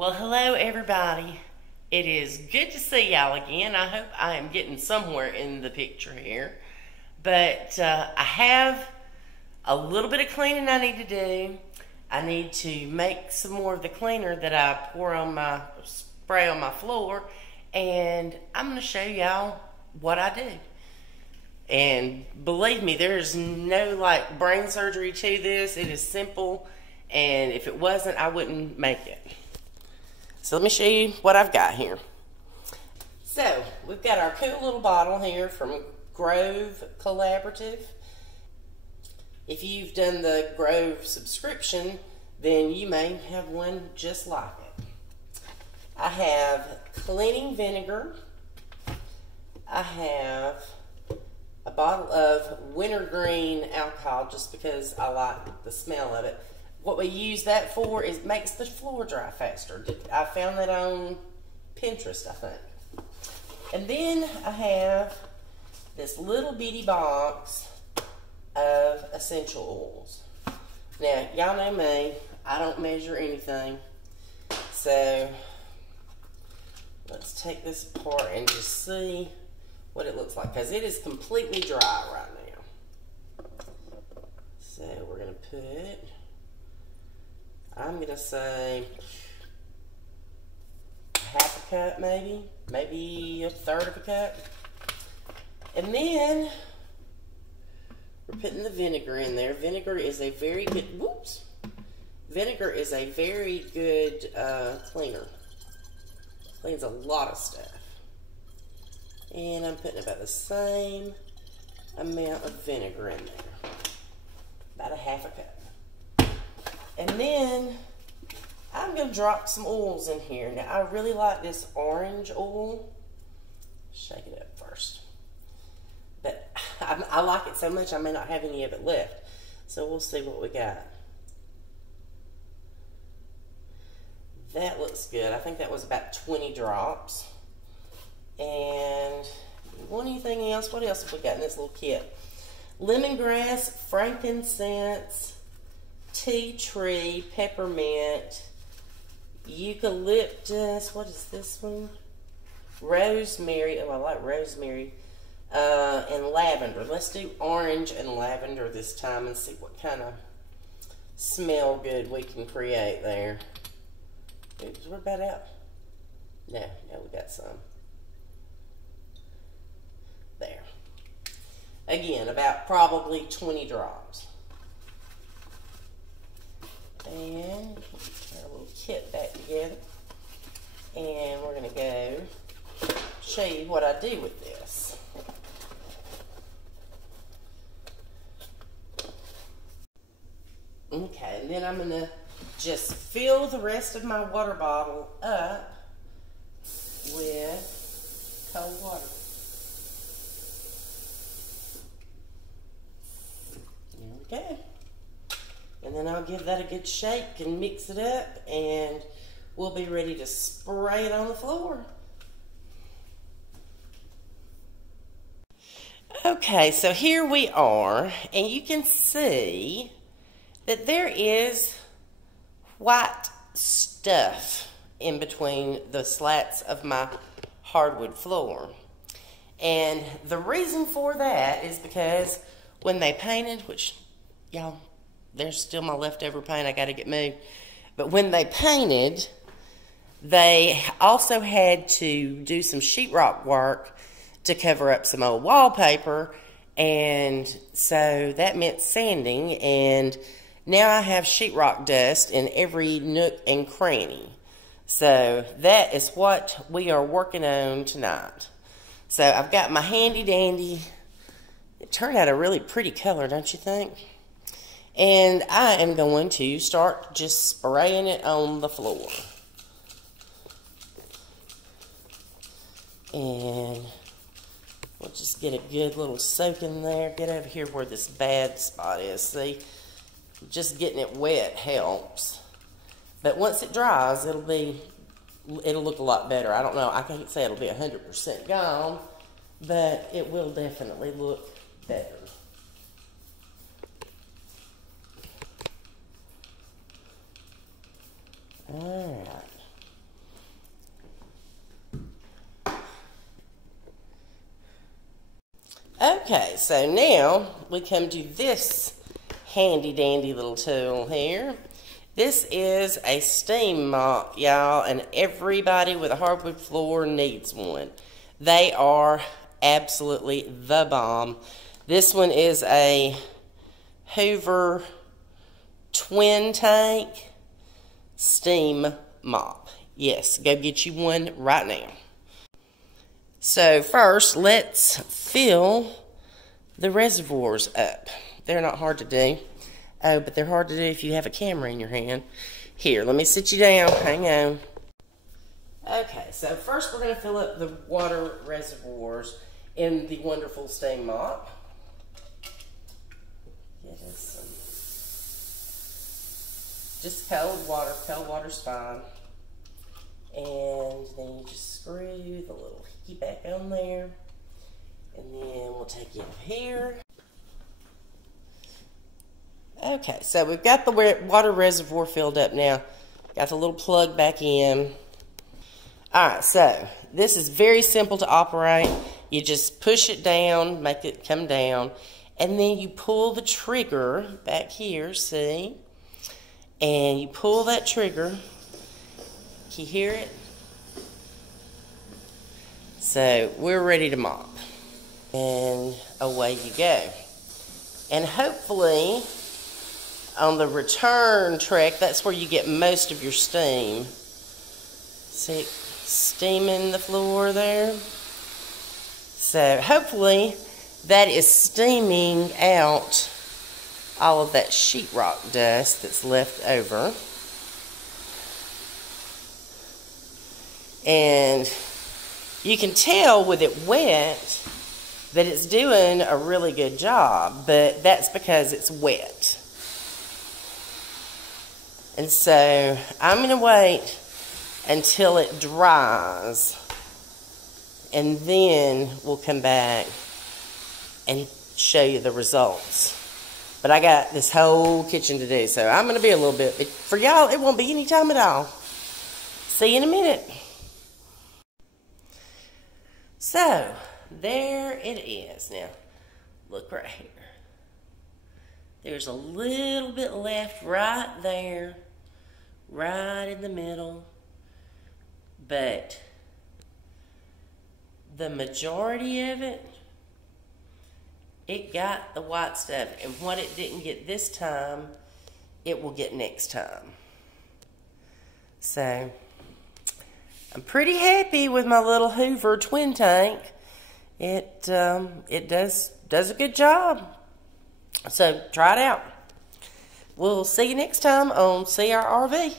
Well, hello everybody. It is good to see y'all again. I hope I am getting somewhere in the picture here. But I have a little bit of cleaning I need to do. I need to make some more of the cleaner that I spray on my floor. And I'm going to show y'all what I do. And believe me, there's no brain surgery to this. It is simple. And if it wasn't, I wouldn't make it. So let me show you what I've got here. So we've got our cool little bottle here from Grove Collaborative. If you've done the Grove subscription, then you may have one just like it. I have cleaning vinegar. I have a bottle of wintergreen alcohol just because I like the smell of it. What we use that for is it makes the floor dry faster. I found that on Pinterest, I think. And then I have this little bitty box of essential oils. Now, y'all know me, I don't measure anything. So, let's take this apart and just see what it looks like. Because it is completely dry right now. So, we're going to put... I'm going to say half a cup maybe a third of a cup. And then we're putting the vinegar in there. Vinegar is a very good, Vinegar is a very good cleaner. Cleans a lot of stuff. And I'm putting about the same amount of vinegar in there. About a half a cup. And then I'm going to drop some oils in here. Now, I really like this orange oil. Shake it up first. But I like it so much I may not have any of it left. So we'll see what we got. That looks good. I think that was about 20 drops. And want anything else? What else have we got in this little kit? Lemongrass, frankincense, tea tree, peppermint, eucalyptus, what is this one? Rosemary, oh I like rosemary, and lavender. Let's do orange and lavender this time and see what kind of smell good we can create there. Oops, we're about out. No, we got some. There. Again, about probably 20 drops. And get our little kit back together. And we're going to go show you what I do with this. Okay, and then I'm going to just fill the rest of my water bottle up with cold water. There we go. And then I'll give that a good shake and mix it up, and we'll be ready to spray it on the floor. Okay, so here we are, and you can see that there is white stuff in between the slats of my hardwood floor. And the reason for that is because when they painted, which y'all, there's still my leftover paint I got to get moved. But when they painted, they also had to do some sheetrock work to cover up some old wallpaper. And so that meant sanding. And now I have sheetrock dust in every nook and cranny. So that is what we are working on tonight. So I've got my handy dandy. It turned out a really pretty color, don't you think? And I am going to start just spraying it on the floor. And we'll just get a good little soak in there. Get over here where this bad spot is. See, just getting it wet helps. But once it dries, it'll look a lot better. I don't know, I can't say it'll be 100% gone, but it will definitely look better. Alright. Okay, so now we come to this handy dandy little tool here. This is a steam mop, y'all, and everybody with a hardwood floor needs one. They are absolutely the bomb. This one is a Hoover twin tank steam mop. Yes, go get you one right now. So first, let's fill the reservoirs up. They're not hard to do. Oh, but they're hard to do if you have a camera in your hand. Here, let me sit you down. Hang on. Okay, so first we're going to fill up the water reservoirs in the wonderful steam mop. Get us some just cold water. Cold water's fine. And then you just screw the little hickey back on there. And then we'll take it up here. Okay, so we've got the water reservoir filled up now. Got the little plug back in. Alright, so this is very simple to operate. You just push it down, make it come down, and then you pull the trigger back here, see? And you pull that trigger. Can you hear it? So we're ready to mop. And away you go. And hopefully, on the return trek, that's where you get most of your steam. See it steaming the floor there? So hopefully that is steaming out all of that sheetrock dust that's left over. And you can tell with it wet that it's doing a really good job, but that's because it's wet. And so I'm going to wait until it dries, and then we'll come back and show you the results. But I got this whole kitchen to do, so I'm going to be a little bit, for y'all, it won't be any time at all. See you in a minute. So, there it is. Now, look right here. There's a little bit left right there, right in the middle. But the majority of it, it got the white stuff. And what it didn't get this time, it will get next time. So, I'm pretty happy with my little Hoover twin tank. It does a good job. So try it out. We'll see you next time on CRRV.